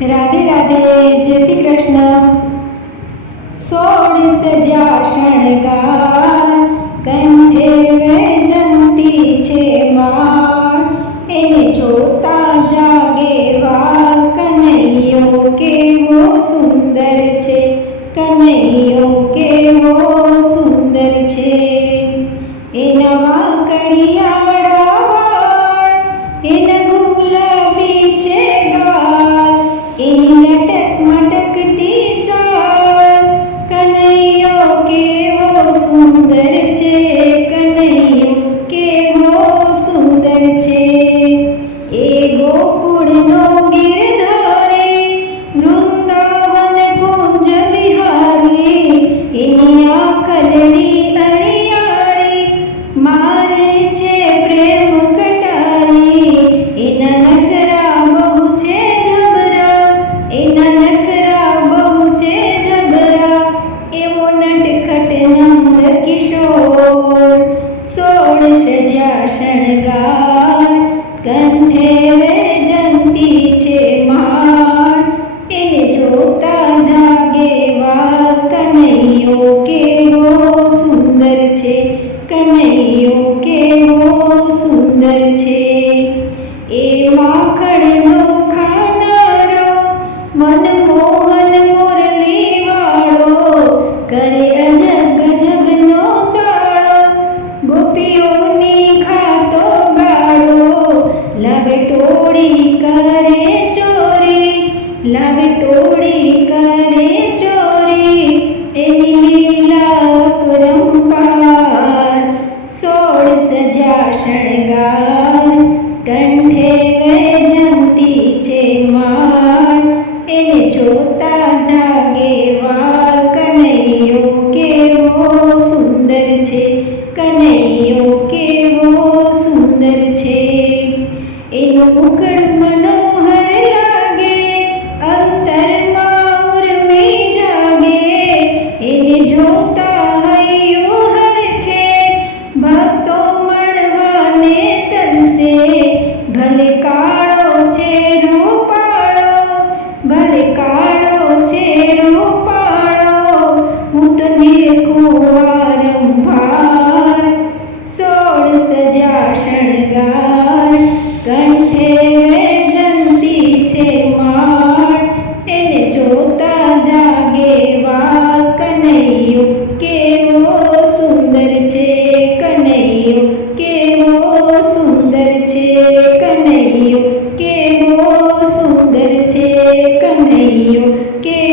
રાધે રાધે, જય શ્રી કૃષ્ણ। સોળ સજા શણગાર, કંઠે વૈજંતી છે માળ, એને જોતા જાગે વાલ, કનૈયો કેવો સુંદર છે, કનૈયો કેવો સુંદર છે। એના વાંકડિયાળા વાળ, એના ગુલાબી છે ગાલ, એની લટક મટકતી ચાલ, કનૈયો કેવો સુંદર છે, કનૈયો કેવો સુંદર છે। એ ગોકુળનો ગિરધારી, વૃંદાવન કુંજ બિહારી, એની આખલડી અણિયાળી, મારે છે પ્રેમ કટારી, એના નખરા બહુ છે જબરા, એના નખરા બહુ છે જબરા, એવો નટખટ નંદ કિશોર। સોળ સજા શણગાર, કંઠે વૈજંતી છે માળ, એને જોતા જાગે વાલ, કનૈયો કેવો સુંદર છે, કનૈયો કેવો સુંદર છે। એ માખણનો ખાનારો, મનમોહન મુરલીવાળો, કરે અજબ ગજબનો ચાળો, ગોપીઓની ખાતો ગાળો, લાવે ટોળી કરે ચોરી, લાવે ટોળી કરે ચોરી, એની લીલા અપરંપાર। સોળ સજા શણગાર, કંઠે વૈજંતી છે માળ, એને જોતા જાગે વાલ, કનૈયો કેવો સુંદર છે, કનૈયો કેવો સુંદર છે। એનું મુખડ મનોહર લાગે, અંતરમાં ઉર્મી જાગે, એને જોતા હૈયું હરખે, ભક્તો મળવાને તરસે, ભલે કાળો છે રૂપાળો, ભલે કાળો છે રૂપાળો, હું તો નિરખું વારંવાર। સોળ સજા શણગાર, કંઠે વૈજંતી છે માળ, એને જોતા જાગે વાલ, કનૈયો કેવો સુંદર છે, કનૈયો કેવો સુંદર છે, કનૈયો કેવો સુંદર છે, કનૈયો કેવો